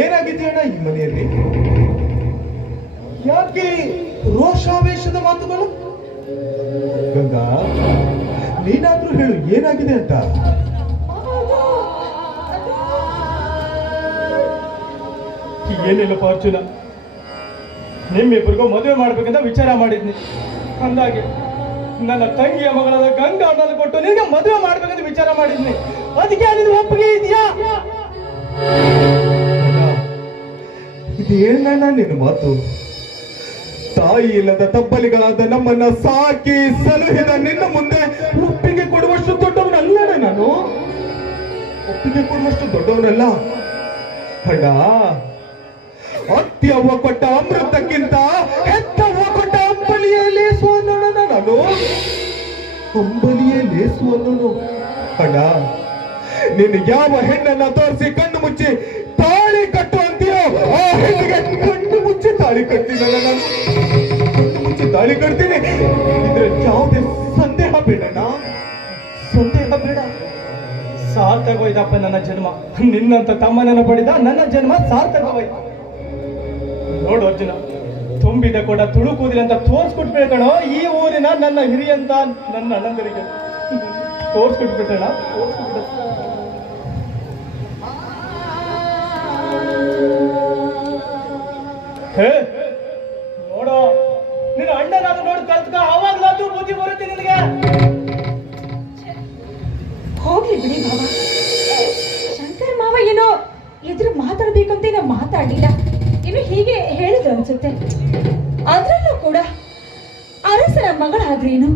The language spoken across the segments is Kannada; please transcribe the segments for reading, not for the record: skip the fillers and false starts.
ಏನಾಗಿದೆಯಣ್ಣ ಈ ಮನೆಯಲ್ಲಿ? ಯಾಕೆ ರೋಷಾವೇಶದ ಮಾತುಗಳು? ಗಂಗಾ, ನೀನಾದ್ರೂ ಹೇಳು, ಏನಾಗಿದೆ ಅಂತ. ಏನಿಲ್ಲಪ್ಪ ಅರ್ಜುನ, ನಿಮ್ಮಿಬ್ಬರಿಗೂ ಮದುವೆ ಮಾಡ್ಬೇಕಂತ ವಿಚಾರ ಮಾಡಿದ್ನಿ. ಅಂದಾಗೆ ನನ್ನ ತಂಗಿಯ ಮಗಳಾದ ಗಂಗಾ ಅನ್ನೋದು ಕೊಟ್ಟು ನಿನಗೆ ಮದುವೆ ಮಾಡ್ಬೇಕಂತ ವಿಚಾರ ಮಾಡಿದ್ನಿ. ಅದಕ್ಕೆ ನಿನ್ನ ಒಪ್ಪಿಗೆ ಇದೆಯಾ? ಇದೇನಣ್ಣ ನಿನ್ನ ಮಾತು? ತಾಯಿ ಇಲ್ಲದ ತಬ್ಬಲಿಗಳಾದ ನಮ್ಮನ್ನ ಸಾಕಿ ಸಲಹಿದ ನಿನ್ನ ಮುಂದೆ ಒಪ್ಪಿಗೆ ಕೊಡುವಷ್ಟು ದೊಡ್ಡವನಲ್ಲಣ್ಣ ನಾನು. ಒಪ್ಪಿಗೆ ಕೊಡುವಷ್ಟು ದೊಡ್ಡವನಲ್ಲ ಅಣ್ಣ. ಅತ್ಯವ್ವ ಕೊಟ್ಟ ಅಮೃತಕ್ಕಿಂತ ಹೆತ್ತವ್ವ ಕೊಟ್ಟ ಅಂಬಲಿಯೇ ಲೇಸು ಅನ್ನೋಣ ನಾನು. ಅಂಬಲಿಯೇ ಲೇಸು ಅನ್ನೋನು ಅಣ್ಣ. ನಿನ್ನ ಯಾವ ಹೆಣ್ಣನ್ನ ತೋರಿಸಿ ಕಣ್ಣು ಮುಚ್ಚಿ ತಾಳಿ ಕಟ್ಟು ಅಂತೀಯೋ ಆ ಹೆಣ್ಣಿಗೆ ಕಣ್ಣು ಮುಚ್ಚಿ ತಾಳಿ ಕಟ್ತೀನಲ್ಲ ನಾನು. ಕಣ್ಣು ಮುಚ್ಚಿ ತಾಳಿ ಕಟ್ತೀನಿ. ಇದ್ರೆ ಯಾವುದೇ ಸಂದೇಹ ಬೇಡಣ್ಣ, ಸಂದೇಹ ಬೇಡ. ಸಾರ್ಥಕವಾಯ್ತಪ್ಪ ನನ್ನ ಜನ್ಮ. ನಿನ್ನಂತ ತಮ್ಮನನ್ನು ಪಡೆದ ನನ್ನ ಜನ್ಮ ಸಾರ್ಥಕವಾಯ್ತು. ನೋಡು ಅರ್ಜುನ, ತುಂಬಿದ ಕೂಡ ತುಳುಕುವುದಿಲ್ಲ ಅಂತ ತೋರ್ಸ್ಕೊಟ್ಬಿಡ್ಕಣ ಈ ಊರಿನ ನನ್ನ ಹಿರಿಯಂತ ನನ್ನ ಅಣ್ಣಂದರಿಗೆ ತೋರ್ಸ್ಕೊಟ್ಬಿಟ್ಟಣ. ಹೇ ನೋಡೋ, ನಿನ್ನ ಅಣ್ಣನಾದ್ರು ನೋಡಿ ಕಲ್ತ್ಕ, ಅವಾಗ್ಲಾದ್ರೂ ಬುದ್ಧಿ ಬರುತ್ತೆ ನಿನಗೆ. ಹೋಗ್ಲಿ ಬಿಡಿ ಮಾವ. ಶಂಕರ ಮಾವ ಏನೋ ಎದುರು ಮಾತಾಡ್ಬೇಕಂತ ಏನೋ ಮಾತಾಡ್ಲಿಲ್ಲ, ಇನ್ನು ಹೀಗೆ ಹೇಳಿದ್ರು ಅನ್ಸುತ್ತೆ. ಅದ್ರಲ್ಲೂ ಕೂಡ ಅರಸನ ಮಗಳಾದ್ರೇನು,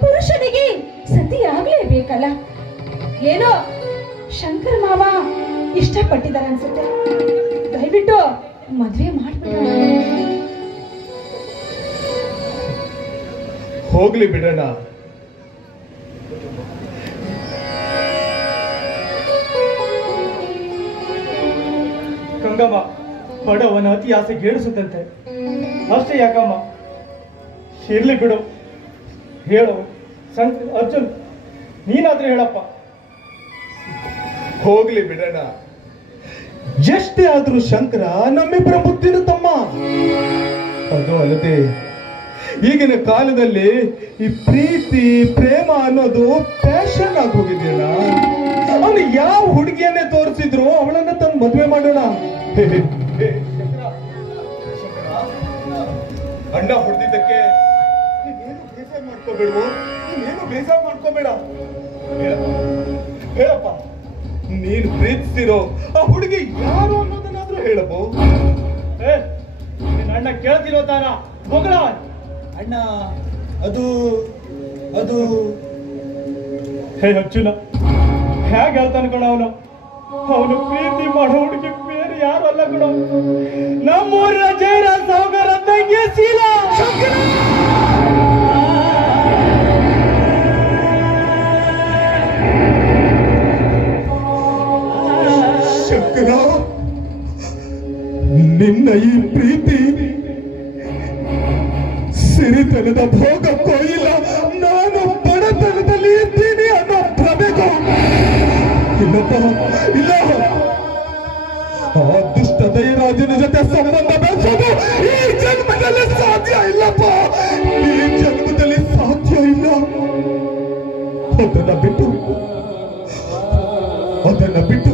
ಪುರುಷನಿಗೆ ಸತಿಯಾಗ್ಲೇಬೇಕಲ್ಲ. ಏನೋ ಶಂಕರ ಮಾವ ಇಷ್ಟಪಟ್ಟಿದ್ದಾರೆ ಅನ್ಸುತ್ತೆ. ದಯವಿಟ್ಟು ಮದ್ವೆ ಮಾಡ್ಬಿಡೋಣ. ಹೋಗ್ಲಿ ಬಿಡೋಣ. ಗಂಗಮ್ಮ ಬಡವನ ಅತಿ ಆಸೆ ಗೇಡಿಸುತ್ತಂತೆ. ಅಷ್ಟೇ ಯಾಕಮ್ಮ? ಇರ್ಲಿ ಬಿಡು, ಹೇಳು ಅರ್ಜುನ್, ನೀನಾದ್ರೂ ಹೇಳಪ್ಪ. ಹೋಗ್ಲಿ ಬಿಡೋಣ. ಎಷ್ಟೇ ಆದ್ರೂ ಶಂಕರ ನಮ್ಮಿಬ್ಬರ ಮುದ್ದಿನ ತಮ್ಮ. ಅದು ಅಲ್ಲದೆ ಈಗಿನ ಕಾಲದಲ್ಲಿ ಈ ಪ್ರೀತಿ ಪ್ರೇಮ ಅನ್ನೋದು ಫ್ಯಾಷನ್ ಆಗಿ ಹೋಗಿದೆಯಲ್ಲ. ಅವನು ಯಾವ ಹುಡುಗಿಯನ್ನೇ ತೋರಿಸಿದ್ರು ಅವಳನ್ನ ತಂದು ಮದುವೆ ಮಾಡೋಣ. ಅಣ್ಣ ಹೊಡೆದಿದ್ದಕ್ಕೆ ನೀನೇನು ಬೇಜಾರು ಮಾಡ್ಕೋಬೇಡ, ನೀನೇನು ಬೇಜಾರು ಮಾಡ್ಕೋಬೇಡ. ಹೇಳಪ್ಪ, ನೀನು ಪ್ರೀತಿಸಿರೋ ಆ ಹುಡುಗಿ ಯಾರು ಅನ್ನೋದನ್ನಾದ್ರೂ ಹೇಳಪ್ಪೋ. ನಿನ್ನ ಅಣ್ಣ ಕೇಳ್ತಿರೋ ತಾನ ಮಗಳ ಅಣ್ಣ, ಅದು ಅದು ಹೇ ಅರ್ಜುನ, ಹೇಗೆ ಹೇಳ್ತಾನೆ ಕಣ ಅವನು? ಅವನು ಪ್ರೀತಿ ಮಾಡೋ ಹುಡುಗಿ ಬೇರೆ ಯಾರು ಅಲ್ಲ ಕಣ, ನಮ್ಮೂರಿನ ಜಯರಾಜ್ ಸಾವುಕಾರ ತಂಗಿ ಶೀಲಾ. ಶಂಕರ, ನಿನ್ನ ಈ ಪ್ರೀತಿ ಸಿರಿತನದ ಭೋಗಕ್ಕೋ ಇಲ್ಲ ನಾನು ಬಡತನದಲ್ಲಿ ಇದ್ದೀನಿ ಅನ್ನೋ ಭ್ರಮೆಗೋ ಇಲ್ಲಪ್ಪ, ಇಲ್ಲ. ಆ ದುಷ್ಟ ದಯರಾಜನ ಜೊತೆ ಸಂಬಂಧ ಬೆಳೆಸೋದು ಈ ಜನ್ಮದಲ್ಲಿ ಸಾಧ್ಯ ಇಲ್ಲಪ್ಪ, ಈ ಜನ್ಮದಲ್ಲಿ ಸಾಧ್ಯ ಇಲ್ಲ. ಅದನ್ನ ಬಿಟ್ಟು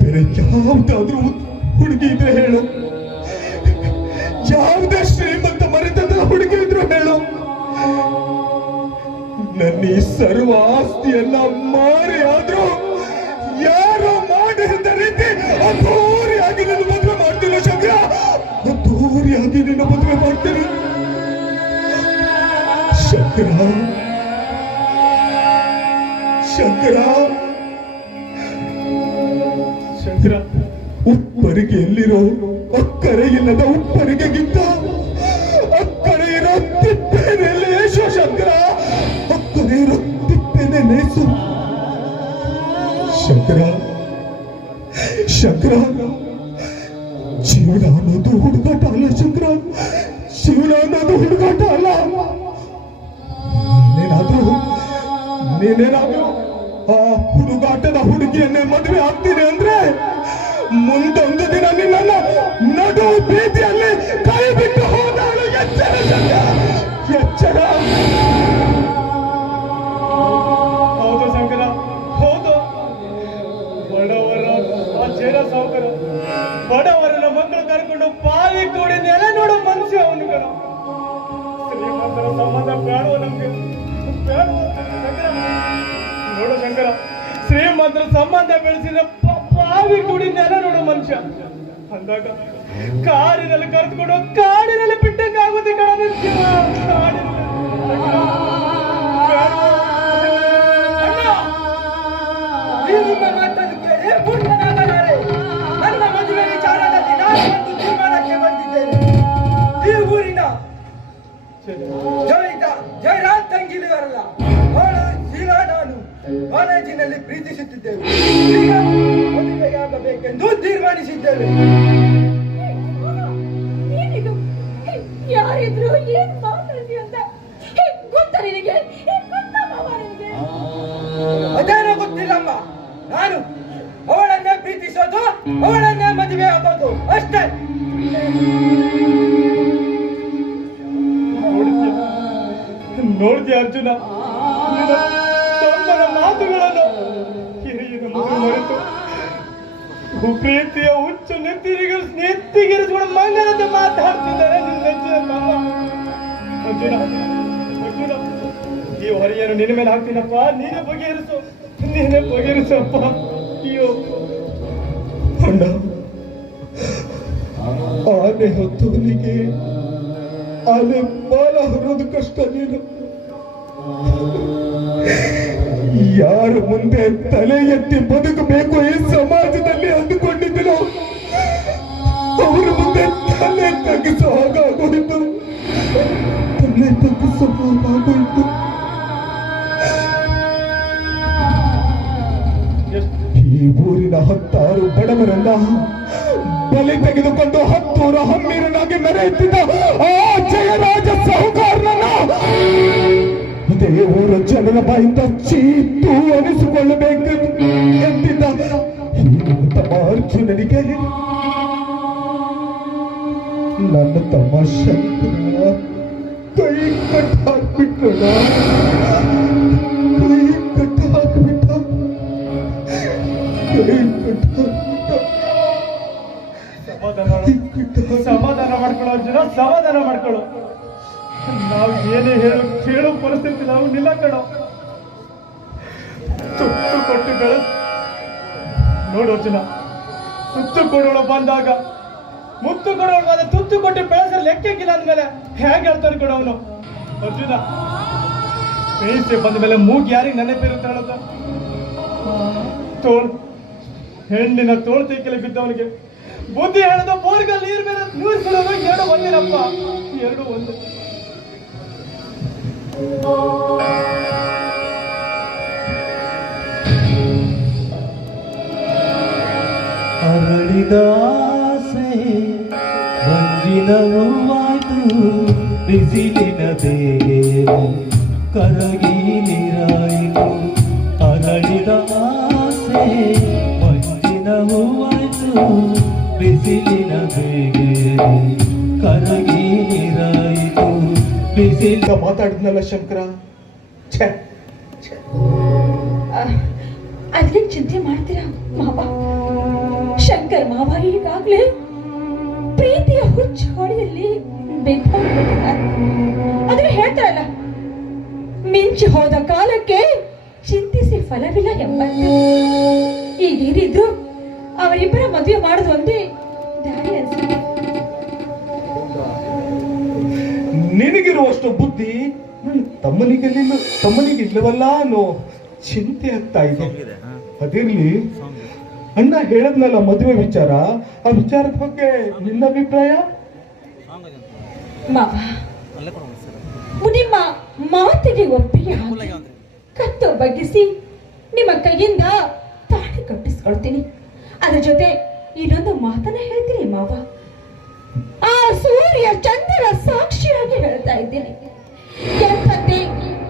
ಬೇರೆ ಯಾವ್ದಾದ್ರೂ ಹುಡುಗಿ ಇದ್ರೆ ಹೇಳು, ಯಾವುದೇ ಶ್ರೀಮಂತ ಮರಿತದ ಹುಡುಗಿ ಇದ್ರು ಹೇಳು. ನನ್ನ ಈ ಸರ್ವ ಆಸ್ತಿಯನ್ನ ಮಾರಿ ಆದ್ರೂ ಯಾರು ಮಾಡಿದ ರೀತಿ ಅದ್ದೂರಿಯಾಗಿ ನಿನ್ನ ಮದುವೆ ಮಾಡ್ತೀನಿ ಶಂಕರ, ಅದ್ದೂರಿಯಾಗಿ ನಿನ್ನ ಮದುವೆ ಮಾಡ್ತೀನಿ ಶಂಕರ. ಶಂಕರ, ಶಂಕರ, ಉಪ್ಪರಿಗೆ ಎಲ್ಲಿರೋ ಅಕ್ಕರೆ ಇಲ್ಲದ ಉಪ್ಪರಿಗೆಗಿಂತ ಅಕ್ಕರೆ ಇರೋ ತಿಪ್ಪೆನೆ ಲೇಸು ಶಂಕರ, ಅಕ್ಕರೆ ಇರೋ ತಿಪ್ಪೆನೆ ಲೇಸು ಶಂಕರ. ಶಂಕರ, ಜೀವನ ಅನ್ನೋದು ಹುಡುಗಾಟ ಅಲ್ಲ ಶಂಕರ, ಜೀವನ ಅನ್ನೋದು ಹುಡುಗಾಟ ಅಲ್ಲ. ನೀನೇನಾದ್ರೂ ಆ ಹುಡುಗಾಟದ ಹುಡುಗಿಯನ್ನೇ ಮದುವೆ ಆಗ್ತೀನಿ ಅಂದ್ರೆ ಮುಂದೊಂದು ದಿನ ನಿನ್ನ ನಡು ಬೀದಿಯಲ್ಲಿ ಕೈ ಬಿಟ್ಟು ಹೋದಾಳು. ಎಚ್ಚರ ಸಂಧ್ಯಾ, ಎಚ್ಚರ. ಹೌದು ಶಂಕರ, ಹೌದು. ಬಡವರ ಅಜ್ಜರ ಸಾವುಕಾರ ಬಡವರನ್ನ ಮಕ್ಕಳು ಕರ್ಕೊಂಡು ಬಾವಿ ಕೂಡಿ ನೆಲ ನೋಡೋ ಮನುಷ್ಯ ಅವನು ಕಣ. ಶ್ರೀಮಂತರ ಸಂಬಂಧ ಬೇಡವ ನಮ್ಗೆ, ಬೇಡವ ಶಂಕರ. ನೋಡು ಶಂಕರ, ಶ್ರೀಮಂತರ ಸಂಬಂಧ ಬೆಳೆಸಿದ ಬಾವಿ ಕೂಡಿ ನೆಲ ನೋಡೋ ಮನುಷ್ಯ ಅಂದಾಗ ಕಾಡಿನಲ್ಲಿ ಕರೆದುಕೊಂಡು ಕಾಡಿನಲ್ಲಿ ಬಿಟ್ಟಂಗಾಗುತ್ತೆ ಕಣ. ನನ್ನ ಮದುವೆ ವಿಚಾರದಲ್ಲಿ ನಾನು ಒಂದು ತೀರ್ಮಾನಕ್ಕೆ ಬಂದಿದ್ದೇನೆ. ಈ ಊರಿನ ಜಯರಾಜ್ ತಂಗಿಲಿವರಲ್ಲ, ಅವಳು ಶೀಲಾ ನಾನು ಕಾಲೇಜಿನಲ್ಲಿ ಪ್ರೀತಿಸುತ್ತಿದ್ದೇವೆ. ಈಗ ಮದುವೆಯಾಗಬೇಕೆಂದು ತೀರ್ಮಾನಿಸಿದ್ದೇವೆ. ಏನಿದು? ಯಾರಿದ್ರು ಏನ್ ಮಾತಾಡ್ತೀವಿ ಅಂತ ಗೊತ್ತಾ ನಿನಗೆ? ಗೊತ್ತಾ ಮಾವ ನಿನಗೆ? ಅದೇನೋ ಗೊತ್ತಿಲ್ಲಮ್ಮ. ನಾನು ಅವಳನ್ನೇ ಪ್ರೀತಿಸೋದು, ಅವಳನ್ನೇ ಮದುವೆ ಆಗೋದು ಅಷ್ಟೇ. ನೋಡ್ತೀಯ ಅರ್ಜುನ, ತಮ್ಮನ ಮಾತುಗಳನ್ನು ಹಿರಿಯನ ಮಗು ಮರೆತು ಪ್ರೀತಿಯ ಹುಚ್ಚು ನೆತ್ತಿಗಿರಿಸ್ಕೊಂಡು ಮಂಗನಂತೆ ಮಾತಾಡ್ತಿದ್ದಾರೆ ನಿನ್ನ ಮಾವ. ಅರ್ಜುನ, ಅರ್ಜುನ, ಈ ಹೊರೆಯನ್ನು ನಿನ್ನ ಮೇಲೆ ಹಾಕ್ತೀನಪ್ಪ. ನೀನೇ ಬಗೆಹರಿಸು, ನೀನೇ ಬಗೆಹರಿಸಪ್ಪ. ಅಯ್ಯೋ ಅಣ್ಣ, ಆನೆ ಹೊತ್ತವನಿಗೆ ಆನೆ ಬಾಲ ಹೊರೋದು ಕಷ್ಟ. ನೀನು ಯಾರ ಮುಂದೆ ತಲೆ ಎತ್ತಿ ಬದುಕಬೇಕು ಈ ಸಮಾಜದಲ್ಲಿ ಅಂದುಕೊಂಡಿದ್ದನು, ಅವರ ಮುಂದೆ ತಲೆ ತಗ್ಗಿಸೋ ಹಾಗಾಗೋಯ್ತು, ತಲೆ ತಗ್ಗಿಸೋ ಹಾಗಾಗೋಯ್ತು. ಈ ಊರಿನ 10 ಬಡವರನ್ನ ಬಲಿ ತೆಗೆದುಕೊಂಡು 10 ಹಮ್ಮೀರನಾಗಿ ಮೆರೆಯುತ್ತಿದ್ದ ಆ ಜಯರಾಜ ಸಾಹುಕಾರನನ್ನ ಇದೇ ಊರ ಜನರ ಬಾಯಿಂದ ಚೀತು ಅನಿಸಿಕೊಳ್ಳಬೇಕು ಎಂದಿದ್ದ ತಮ್ಮ ಅರ್ಜುನನಿಗೆ ನನ್ನ ತಮ್ಮ ಶಂಕರ ಕೈ ಕಟ್ಟ ಹಾಕ್ಬಿಟ್ಟ, ಕೈ ಕಟ್ಟ ಹಾಕ್ಬಿಟ್ಟ, ಕೈ ಕಟ್ಟ ಸಮಾಧಾನ ಮಾಡ್ಕೊಳ್ಳೋ ಅರ್ಜುನ, ಸಮಾಧಾನ ಮಾಡ್ಕೊಳ್ಳೋ. ನಾವು ಏನೇ ಕೇಳೋ ಪರಿಸ್ಥಿತಿ ನಾವು ನಿಲ್ಲ ಕಣೋ. ತುತ್ತು ಕೊಟ್ಟು ನೋಡು ಅರ್ಜುನ, ತುತ್ತು ಕೊಡೋಳು ಬಂದಾಗ ಮುತ್ತು ಕೊಡೋಳು ಬಂದ ತುತ್ತು ಕೊಟ್ಟು ಬೆಳೆಸ ಲೆಕ್ಕಕ್ಕಿಲ್ಲ ಅಂದ್ಮೇಲೆ ಹೇಗೆ ಹೇಳ್ತಾನೆ ಕೊಡೋನು ಅರ್ಜುನ. ಬೇಯಿಸಿ ಬಂದ ಮೇಲೆ ಮೂಗ್ ಯಾರಿಗೆ ನೆನಪಿರುತ್ತೆ ಹೇಳೋದ? ತೋಳ್ ಹೆಣ್ಣಿನ ತೋಳ್ ತೈಕಲಿ ಬಿದ್ದವನಿಗೆ ಬುದ್ಧಿ ಹೇಳೋದು ಬೋರ್ಗಲ್ ನೀರ್ ಮೇಲೆ ನೀರ್ಕೊಳ್ಳೋದು ಎರಡು ಒಂದಿರಪ್ಪ, ಎರಡು ಒಂದು. ಅರಳಿದ ಆಸೆ ಮಂಜಿನ ಹೂವಾಯ್ತು, ಬಿಸಿಲಿನ ಬೇಗೆ ಕರಗಿ ನೀರಾಯಿತು. ಅರಳಿದ ಆಸೆ ಮಂಜಿನ ಹೂವಾಯ್ತು, ಬಿಸಿಲಿನ ಬೇಗೆ ಕರಗಿ ನೀರಾಯಿತು. ಬಿಸಿಲಿಂದ ಮಾತಾಡಿದ್ನಲ್ಲ ಶಂಕರ, ಅದಕ್ಕೆ ಚಿಂತೆ ಮಾಡ್ತೀರಾ ಮಾವ? ಶಂಕರ್ ಮಾವ ಈಗಾಗ್ಲೇ ಪ್ರೀತಿಯ ಹುಚ್ಚಾಡಿಯಲ್ಲಿ ಬೆಂದ್ಕೊಂಡಿದ್ದಾರೆ. ಅದನ್ನ ಹೇಳ್ತಾರಲ್ಲ, ಮಿಂಚಿ ಹೋದ ಕಾಲಕ್ಕೆ ಚಿಂತಿಸಿ ಫಲವಿಲ್ಲ ಎಂಬಂತೆ. ಈಗೇನಿದ್ರು ಅವರಿಬ್ಬರ ಮದುವೆ ಮಾಡೋದು ಒಂದೇ ದಾರಿ ಅನ್ಸುತ್ತೆ. ನಿನಗಿರುವಷ್ಟು ಬುದ್ಧಿ ತಮ್ಮನಿಗಿಲ್ಲವಲ್ಲ ಅನ್ನೋ ಚಿಂತೆ ಆಗ್ತಾ ಇದೆ. ಅದಿರ್ಲಿ, ಅಣ್ಣ ಹೇಳದ್ನಲ್ಲ ಮದುವೆ ವಿಚಾರ, ಆ ವಿಚಾರದ ಬಗ್ಗೆ ನಿನ್ನ ಅಭಿಪ್ರಾಯ? ಮಾವ, ನಿಮ್ಮ ಮಾತಿಗೆ ಒಪ್ಪಿಗೆ ಹಾಕಿ ಕತ್ತು ಬಗ್ಗಿಸಿ ನಿಮ್ಮ ಕೈಯಿಂದ ತಾಳಿ ಕಟ್ಟಿಸ್ಕೊಳ್ತೀನಿ. ಅದ್ರ ಜೊತೆ ಇನ್ನೊಂದು ಮಾತನ್ನ ಹೇಳ್ತೀನಿ ಮಾವ. ಆ ಸೂರ್ಯ ಚಂದ್ರರ ಸಾಕ್ಷಿಯಾಗಿ ಹೇಳ್ತಾ ಇದ್ದೀನಿ, ಎಂಥದ್ದೇ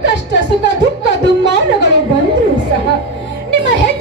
ಕಷ್ಟ ಸುಖ ದುಃಖ ದುಮ್ಮಾನಗಳು ಬಂದರೂ ಸಹ ನಿಮ್ಮ ಹೆಜ್ಜೆ